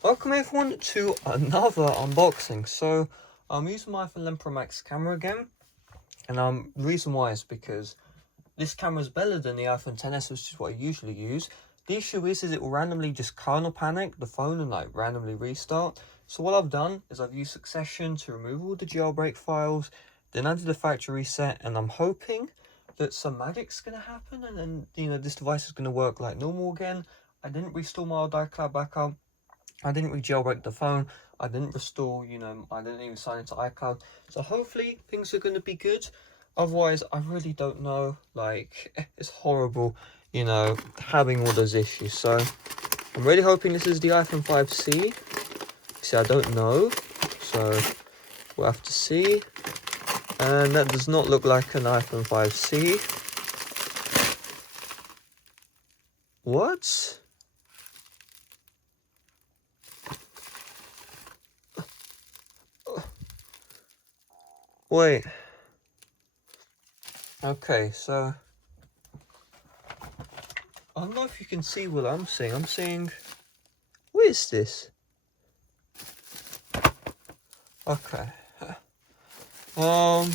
Welcome everyone to another unboxing. So I'm using my iPhone 11 Pro Max camera again, and the reason why is because this camera is better than the iPhone XS, which is what I usually use. The issue is it will randomly just kernel panic the phone and like randomly restart. So what I've done is I've used Succession to remove all the jailbreak files, then I did the factory reset, and I'm hoping that some magic's gonna happen, and then this device is gonna work like normal again. I didn't restore my old iCloud backup. I didn't re-jailbreak the phone. I didn't restore, I didn't even sign into iCloud. So hopefully things are going to be good. Otherwise, I really don't know. Like, it's horrible, having all those issues. So I'm really hoping this is the iPhone 5C. See, I don't know. So we'll have to see. And that does not look like an iPhone 5C. What? Wait. Okay, so I don't know if you can see what I'm seeing. I'm seeing, what is this? Okay. I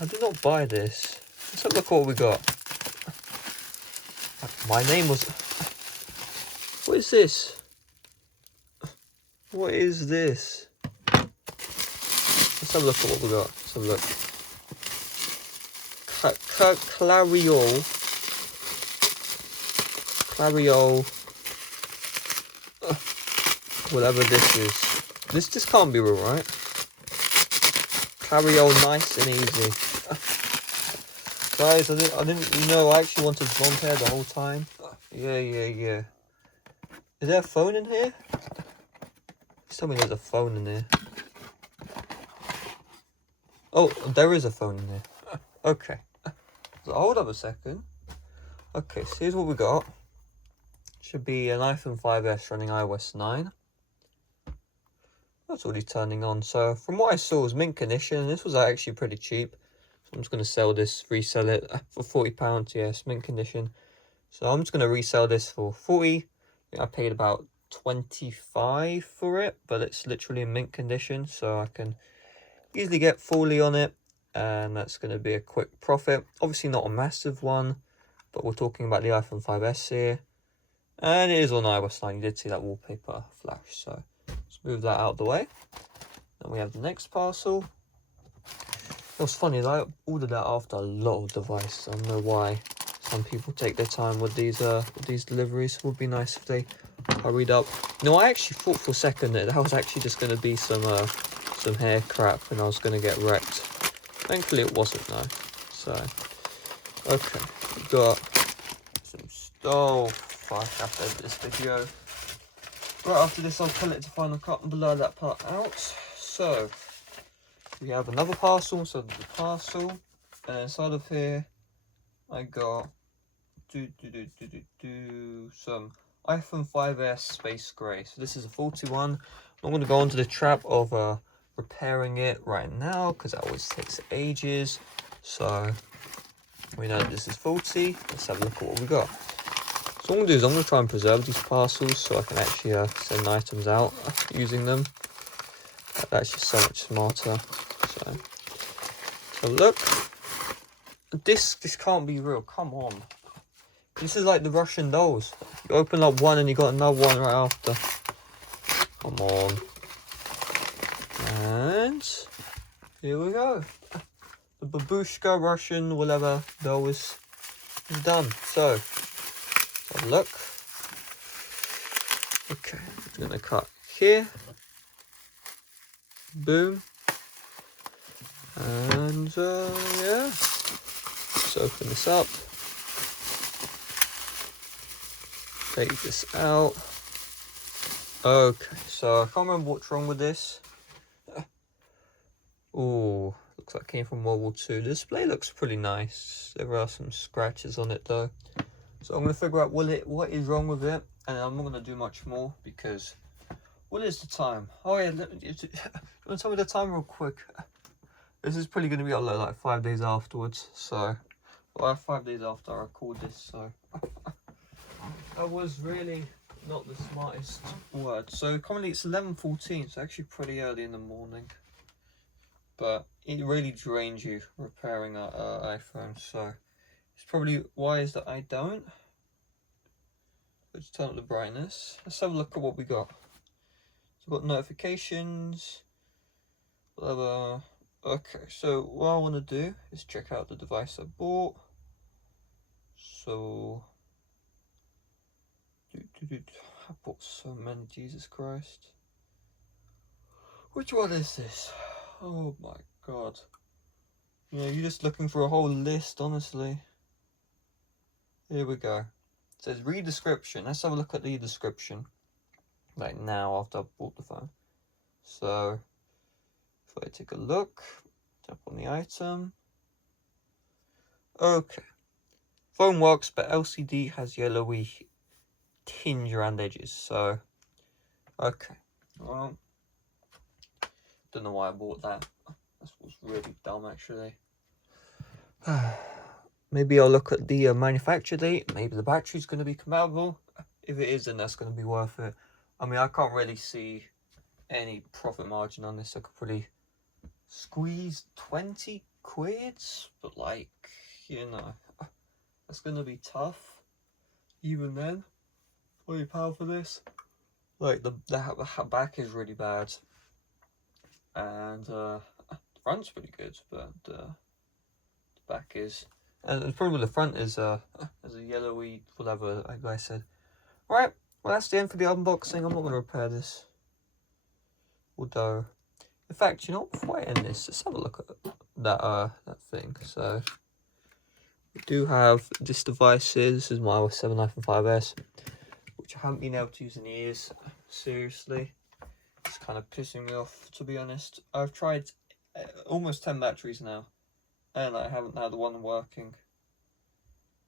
did not buy this. Let's have a look at what we got. My name was... What is this? What is this? Let's have a look at what we got. Let's have a look. Clariol. Whatever this is. This can't be real, right? Clariol, nice and easy. Guys, I didn't know. I actually wanted blonde hair the whole time. Yeah. Is there a phone in here? Please tell me there's a phone in there. Oh, there is a phone in there. Okay. So hold up a second. Okay, so here's what we got. Should be an iPhone 5S running iOS 9. That's already turning on. So from what I saw, it was mint condition, and this was actually pretty cheap. So I'm just going to sell this, resell it for £40. Yes, mint condition. So I'm just going to resell this for 40. I paid about 25 for it, but it's literally in mint condition, so I can easily get 40 on it, and that's going to be a quick profit. Obviously not a massive one, but we're talking about the iPhone 5S here, and it is on iOS 9. You did see that wallpaper flash, so let's move that out of the way. Then we have the next parcel. What's funny is I ordered that after a lot of devices. I don't know why some people take their time with these deliveries. It would be nice if they hurried up. No, I actually thought for a second that was actually just going to be some hair crap and I was going to get wrecked. Thankfully it wasn't though. So, okay, we got some stuff. I have to edit this video. Right after this I'll pull it to Final Cut and blur that part out. So, we have another parcel, so the parcel, and inside of here I got some iPhone 5S Space Gray. So this is a 41. I'm going to go onto the trap of repairing it right now because that always takes ages. So we know this is faulty. Let's have a look at what we got. So what I'm going to do is I'm going to try and preserve these parcels so I can actually send items out using them. That's just so much smarter. So look, this can't be real. Come on. This is like the Russian dolls. You open up one and you got another one right after. Come on. And here we go. The babushka Russian whatever doll is done. So have a look. Okay, I'm gonna cut here. Boom. And yeah. Let's open this up. Take this out. Okay, so I can't remember what's wrong with this. Oh, looks like it came from World War II. The display looks pretty nice. There are some scratches on it though. So I'm going to figure out what is wrong with it. And I'm not going to do much more because what is the time? Oh yeah, you want to tell me the time real quick? This is probably going to be uploaded like 5 days afterwards. So, well, 5 days after I record this, so. I was really not the smartest word. So currently it's 11:14, so actually pretty early in the morning. But it really drains you repairing an iPhone, so it's probably wise that I don't. Let's turn up the brightness. Let's have a look at what we got. So we've got notifications, whatever. Okay, so what I want to do is check out the device I bought. So, I bought so many, Jesus Christ. Which one is this? Oh my god. You know, you're just looking for a whole list, honestly. Here we go. It says read description. Let's have a look at the description. Like now, after I bought the phone. So, if I take a look, tap on the item. Okay. Phone works, but LCD has yellowy tinge around edges. So, okay. Well, don't know why I bought that. That was really dumb, actually. Maybe I'll look at the manufacture date. Maybe the battery's going to be compatible. If it is, then that's going to be worth it. I mean, I can't really see any profit margin on this. I could probably squeeze 20 quids, but like, you know, that's going to be tough. Even then, £40 for this. Like, the back is really bad. And the front's pretty good, but the back is... And the problem with the front is a yellowy, whatever, like I said. Right, well that's the end for the unboxing. I'm not going to repair this. Although, in fact, you know, before I end this, let's have a look at that thing. So, we do have this device here. This is my iOS 7 iPhone 5S, which I haven't been able to use in years. Seriously. It's kind of pissing me off, to be honest. I've tried almost 10 batteries now, and I haven't had the one working.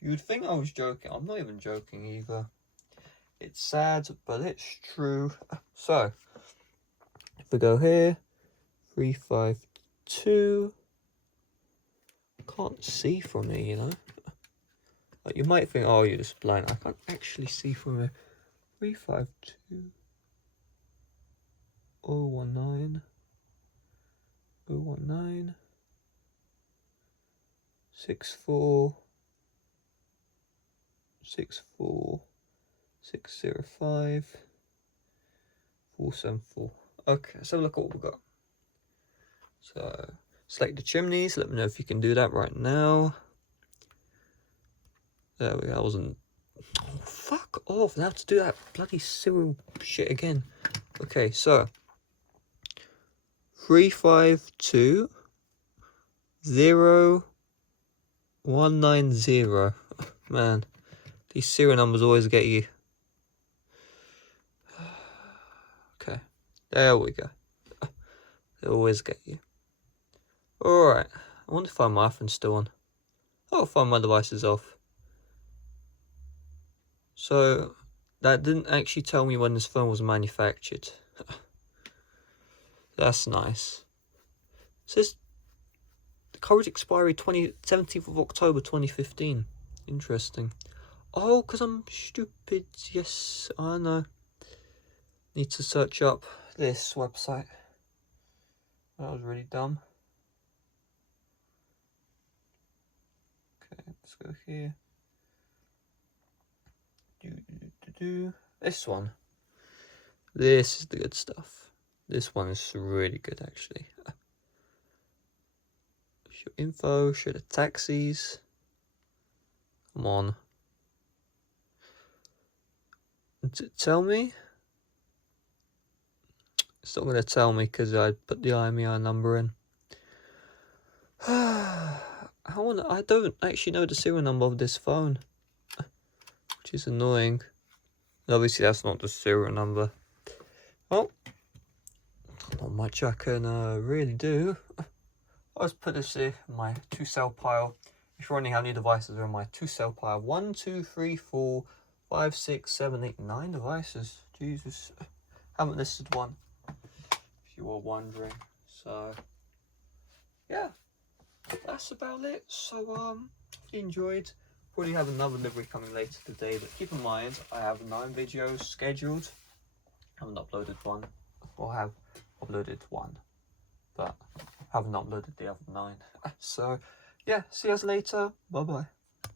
You would think I was joking. I'm not even joking either. It's sad, but it's true. So, if we go here, 352. Can't see from here, you know. Like, you might think, oh, you're just blind. I can't actually see from here. 352. 019. 019. 64. 64. 605. 474. Okay, let's have a look at what we've got. So, select the chimneys. Let me know if you can do that right now. There we go. That wasn't... Oh, fuck off. Now to do that bloody serial shit again. Okay, so 352 0190. Man, these serial numbers always get you. Okay, there we go. They always get you. Alright, I wonder if my iPhone's still on. I'll find my devices off. So, that didn't actually tell me when this phone was manufactured. That's nice. It says the coverage expiry 17th of October 2015. Interesting. Oh, because I'm stupid. Yes, I know. Need to search up this website. That was really dumb. Okay, let's go here. This one. This is the good stuff. This one is really good, actually. Show info, show the taxis. Come on. Tell me? It's not going to tell me because I put the IMEI number in. I don't actually know the serial number of this phone, which is annoying. Obviously, that's not the serial number. Well, not much I can really do. I'll just put this in my to-sell pile. If you're wondering how many devices are in my to-sell pile, 1, 2, 3, 4, 5, 6, 7, 8, 9 devices. Jesus, haven't listed one. If you were wondering. So, yeah, that's about it. So, if you enjoyed, Probably have another livery coming later today, but keep in mind I have 9 videos scheduled. I haven't uploaded one, or have uploaded one, but haven't uploaded the other 9. So yeah, see us later. Bye bye.